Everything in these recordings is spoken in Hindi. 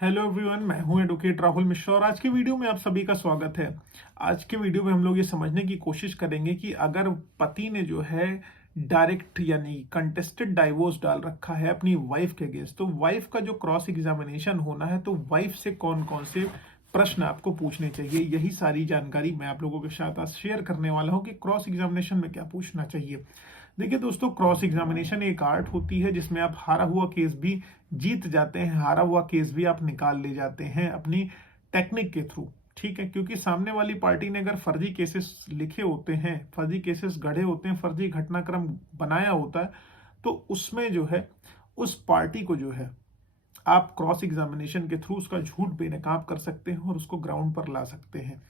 हेलो एवरीवन, मैं हूं एडवोकेट राहुल मिश्रा और आज के वीडियो में आप सभी का स्वागत है। आज के वीडियो में हम लोग ये समझने की कोशिश करेंगे कि अगर पति ने जो है डायरेक्ट यानी कंटेस्टेड डाइवोर्स डाल रखा है अपनी वाइफ के अगेंस्ट, तो वाइफ का जो क्रॉस एग्जामिनेशन होना है तो वाइफ से कौन कौन से प्रश्न आपको पूछने चाहिए, यही सारी जानकारी मैं आप लोगों के साथ आज शेयर करने वाला हूं कि क्रॉस एग्जामिनेशन में क्या पूछना चाहिए। देखिए दोस्तों, क्रॉस एग्जामिनेशन एक आर्ट होती है जिसमें आप हारा हुआ केस भी जीत जाते हैं, हारा हुआ केस भी आप निकाल ले जाते हैं अपनी टेक्निक के थ्रू। ठीक है, क्योंकि सामने वाली पार्टी ने अगर फर्जी केसेस लिखे होते हैं, फर्जी केसेस गढ़े होते हैं, फर्जी घटनाक्रम बनाया होता है, तो उसमें जो है उस पार्टी को जो है आप क्रॉस एग्जामिनेशन के थ्रू उसका झूठ बेनकाब कर सकते हैं और उसको ग्राउंड पर ला सकते हैं।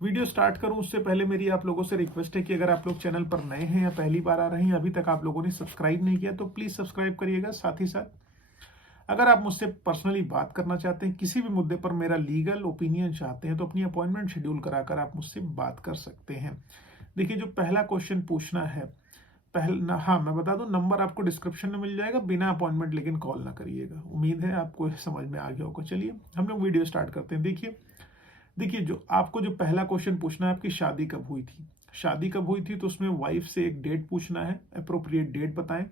वीडियो स्टार्ट करूं उससे पहले मेरी आप लोगों से रिक्वेस्ट है कि अगर आप लोग चैनल पर नए हैं या पहली बार आ रहे हैं, अभी तक आप लोगों ने सब्सक्राइब नहीं किया तो प्लीज सब्सक्राइब करिएगा। साथ ही साथ अगर आप मुझसे पर्सनली बात करना चाहते हैं, किसी भी मुद्दे पर मेरा लीगल ओपिनियन चाहते हैं, तो अपनी अपॉइंटमेंट शेड्यूल कराकर आप मुझसे बात कर सकते हैं। देखिए, जो पहला क्वेश्चन पूछना है, पहला, हाँ मैं बता दूं, नंबर आपको डिस्क्रिप्शन में मिल जाएगा, बिना अपॉइंटमेंट लेकिन कॉल ना करिएगा। उम्मीद है आपको समझ में आ गया होगा। चलिए हम लोग वीडियो स्टार्ट करते हैं। देखिए देखिए जो आपको जो पहला क्वेश्चन पूछना है, आपकी शादी कब हुई थी। शादी कब हुई थी तो उसमें वाइफ से एक डेट पूछना है, अप्रोप्रिएट डेट बताएं,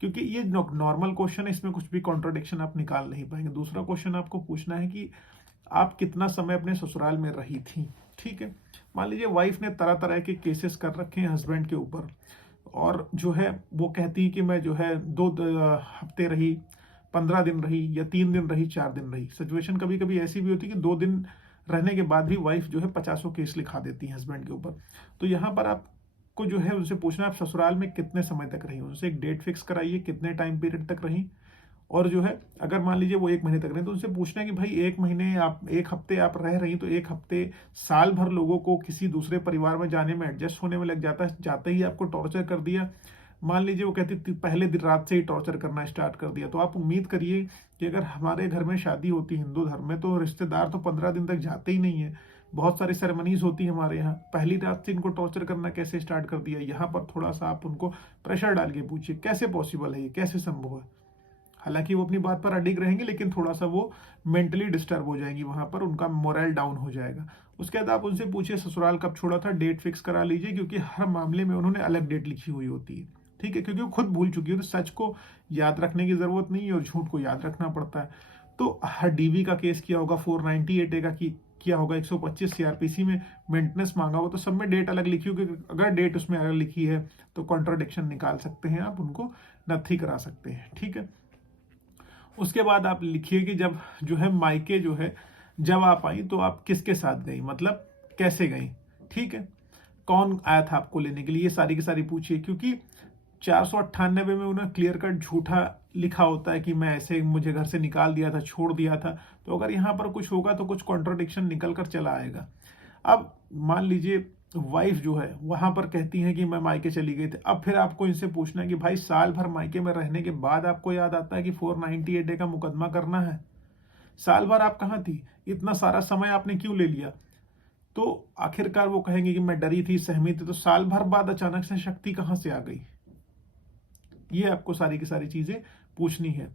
क्योंकि ये नॉर्मल क्वेश्चन है, इसमें कुछ भी कॉन्ट्रोडिक्शन आप निकाल नहीं पाएंगे। दूसरा क्वेश्चन आपको पूछना है कि आप कितना समय अपने ससुराल में रही थी। ठीक है, मान लीजिए वाइफ ने तरह तरह के केसेस कर रखे हैं हस्बैंड के ऊपर, और जो है वो कहती है कि मैं जो है हफ्ते रही, 15 दिन रही, या 3 दिन रही, 4 दिन रही। सिचुएशन कभी कभी ऐसी भी होती है कि 2 दिन रहने के बाद भी वाइफ जो है 50 केस लिखा देती है हस्बैंड के ऊपर। तो यहाँ पर आपको जो है उनसे पूछना है आप ससुराल में कितने समय तक रही, उनसे एक डेट फिक्स कराइए कितने टाइम पीरियड तक रही। और जो है अगर मान लीजिए वो 1 महीने तक रहे तो उनसे पूछना है कि भाई 1 महीने आप 1 हफ्ते आप रह रही, तो 1 हफ्ते, साल भर लोगों को किसी दूसरे परिवार में जाने में एडजस्ट होने में लग जाता है, जाते ही आपको टॉर्चर कर दिया। मान लीजिए वो कहती पहले दिन रात से ही टॉर्चर करना स्टार्ट कर दिया, तो आप उम्मीद करिए कि अगर हमारे घर में शादी होती है हिंदू धर्म में, तो रिश्तेदार तो 15 दिन तक जाते ही नहीं है। बहुत सारी सेरेमनीज होती है हमारे यहाँ, पहली रात से इनको टॉर्चर करना कैसे स्टार्ट कर दिया। यहाँ पर थोड़ा सा आप उनको प्रेशर डाल के पूछिए कैसे पॉसिबल है, ये कैसे संभव है। हालांकि वो अपनी बात पर अडिग रहेंगे, लेकिन थोड़ा सा वो मेंटली डिस्टर्ब हो जाएंगी, वहां पर उनका मोरल डाउन हो जाएगा। उसके बाद आप उनसे पूछिए ससुराल कब छोड़ा था, डेट फिक्स करा लीजिए, क्योंकि हर मामले में उन्होंने अलग डेट लिखी हुई होती है। ठीक है, क्योंकि वो खुद भूल चुकी है, तो सच को याद रखने की जरूरत नहीं है और झूठ को याद रखना पड़ता है। तो हर डीवी का केस किया होगा, 498 का किया होगा, 125 सीआरपीसी में मेंटेनेंस मांगा होगा, तो सब में डेट अलग लिखी होगी। अगर डेट उसमें अलग लिखी है तो कॉन्ट्राडिक्शन निकाल सकते हैं, आप उनको नथी करा सकते हैं। ठीक है, उसके बाद आप लिखिए कि जब जो है मायके जो है जब आप आई तो आप किसके साथ गई, मतलब कैसे गई। ठीक है, कौन आया था आपको लेने के लिए, ये सारी की सारी पूछिए, क्योंकि 498 में उन्हें क्लियर कट झूठा लिखा होता है कि मैं ऐसे मुझे घर से निकाल दिया था, छोड़ दिया था। तो अगर यहाँ पर कुछ होगा तो कुछ कॉन्ट्रोडिक्शन निकल कर चला आएगा। अब मान लीजिए वाइफ जो है वहां पर कहती है कि मैं मायके चली गई थी, अब फिर आपको इनसे पूछना है कि भाई साल भर मायके में रहने के बाद आपको याद आता है कि 498 का मुकदमा करना है। साल भर आप कहाँ थी, इतना सारा समय आपने क्यों ले लिया। तो आखिरकार वो कहेंगे कि मैं डरी थी, सहमी थी। तो साल भर बाद अचानक से शक्ति कहां से आ गई, ये आपको सारी की सारी चीजें पूछनी है।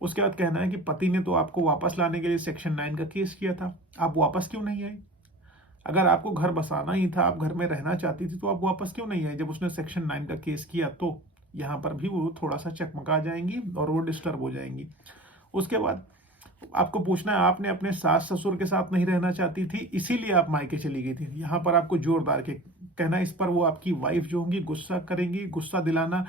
उसके बाद कहना है कि पति ने तो आपको वापस लाने के लिए सेक्शन 9 का केस किया था, आप वापस क्यों नहीं आई। अगर आपको घर बसाना ही था, आप घर में रहना चाहती थी, तो आप वापस क्यों नहीं आई जब उसने सेक्शन 9 का केस किया। तो यहाँ पर भी वो थोड़ा सा चकमका जाएंगी और वो डिस्टर्ब हो जाएंगी। उसके बाद आपको पूछना है आपने अपने सास ससुर के साथ नहीं रहना चाहती थी, इसीलिए आप मायके चली गई थी। यहाँ पर आपको जोरदार के कहना है, इस पर वो आपकी वाइफ जो होंगी गुस्सा करेंगी। गुस्सा दिलाना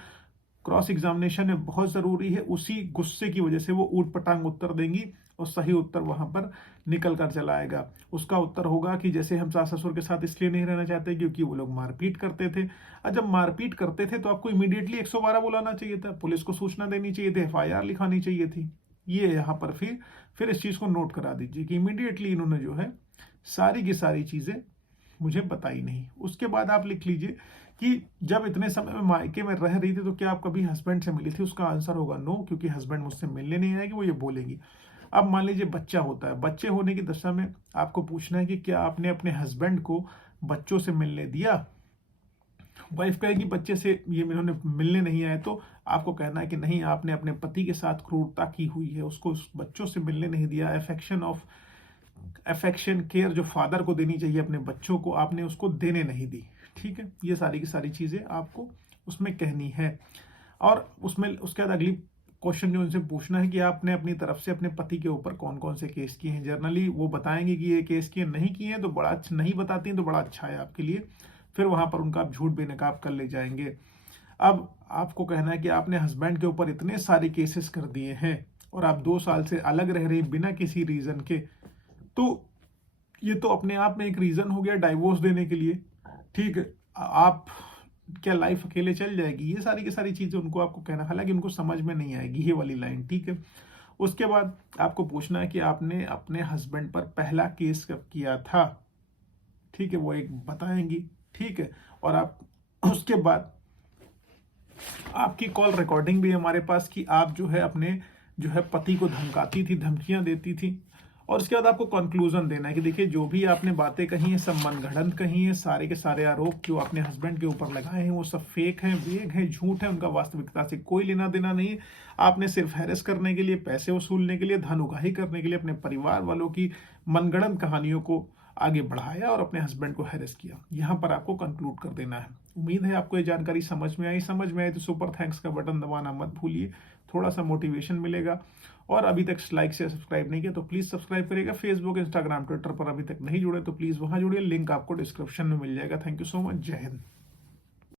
क्रॉस एग्जामिनेशन में बहुत जरूरी है, उसी गुस्से की वजह से वो ऊट पटांग उत्तर देंगी और सही उत्तर वहां पर निकल कर चला आएगा। उसका उत्तर होगा कि जैसे हम सास ससुर के साथ इसलिए नहीं रहना चाहते क्योंकि वो लोग मारपीट करते थे। और जब मारपीट करते थे तो आपको इमीडिएटली 112 बुलाना चाहिए था, पुलिस को सूचना देनी चाहिए थी, एफआईआर लिखानी चाहिए थी। ये यहाँ पर फिर इस चीज को नोट करा दीजिए कि इमीडिएटली इन्होंने जो है सारी की सारी चीजें मुझे बताई नहीं। उसके बाद आप लिख लीजिए कि जब इतने समय में मायके में रह रही थी तो क्या आप कभी हस्बैंड से मिली थी। उसका आंसर होगा नो, क्योंकि हस्बैंड मुझसे मिलने नहीं आएगी, वो ये बोलेंगी। अब मान लीजिए बच्चा होता है, बच्चे होने की दशा में आपको पूछना है कि क्या आपने अपने हस्बैंड को बच्चों से मिलने दिया। वाइफ कहेगी बच्चे से ये इन्होंने मिलने नहीं आए, तो आपको कहना है कि नहीं, आपने अपने पति के साथ क्रूरता की हुई है, उसको उस बच्चों से मिलने नहीं दिया। अफेक्शन केयर जो फादर को देनी चाहिए अपने बच्चों को, आपने उसको देने नहीं दी। ठीक है, ये सारी की सारी चीजें आपको उसमें कहनी है। और उसमें उसके बाद अगली क्वेश्चन जो उनसे पूछना है कि आपने अपनी तरफ से अपने पति के ऊपर कौन कौन से केस किए हैं। जनरली वो बताएंगे कि ये केस किए, नहीं किए हैं तो बड़ा अच्छा, नहीं बताती हैं तो बड़ा अच्छा है आपके लिए, फिर वहां पर उनका आप झूठ बेनकाब कर ले जाएंगे। अब आपको कहना है कि आपने हस्बैंड के ऊपर इतने सारे केसेस कर दिए हैं और आप 2 साल से अलग रह रही बिना किसी रीजन के, तो ये तो अपने आप में एक रीजन हो गया डाइवोर्स देने के लिए। ठीक है, आप क्या लाइफ अकेले चल जाएगी, ये सारी की सारी चीजें उनको आपको कहना, हालांकि उनको समझ में नहीं आएगी ये वाली लाइन। ठीक है, उसके बाद आपको पूछना है कि आपने अपने हस्बैंड पर पहला केस कब किया था। ठीक है, वो एक बताएंगी। ठीक है, और आप उसके बाद आपकी कॉल रिकॉर्डिंग भी हमारे पास कि आप जो है अपने जो है पति को धमकाती थी, धमकियां देती थी। और उसके बाद आपको कंक्लूजन देना है कि देखिए जो भी आपने बातें कही हैं सब मनगढ़ंत कही हैं, सारे के सारे आरोप जो आपने हस्बैंड के ऊपर लगाए हैं वो सब फेक हैं, वेग हैं, झूठ है, उनका वास्तविकता से कोई लेना देना नहीं है। आपने सिर्फ हैरेस करने के लिए, पैसे वसूलने के लिए, धन उगाही करने के लिए अपने परिवार वालों की मनगढ़ंत कहानियों को आगे बढ़ाया और अपने हस्बैंड को हैरेस किया। यहाँ पर आपको कंक्लूड कर देना है। उम्मीद है आपको ये जानकारी समझ में आई। समझ में आई तो सुपर थैंक्स का बटन दबाना मत भूलिए, थोड़ा सा मोटिवेशन मिलेगा। और अभी तक लाइक से सब्सक्राइब नहीं किया तो प्लीज सब्सक्राइब करिएगा। फेसबुक, इंस्टाग्राम, ट्विटर पर अभी तक नहीं जुड़े तो प्लीज वहां जुड़िए, लिंक आपको डिस्क्रिप्शन में मिल जाएगा। थैंक यू सो मच, जय हिंद।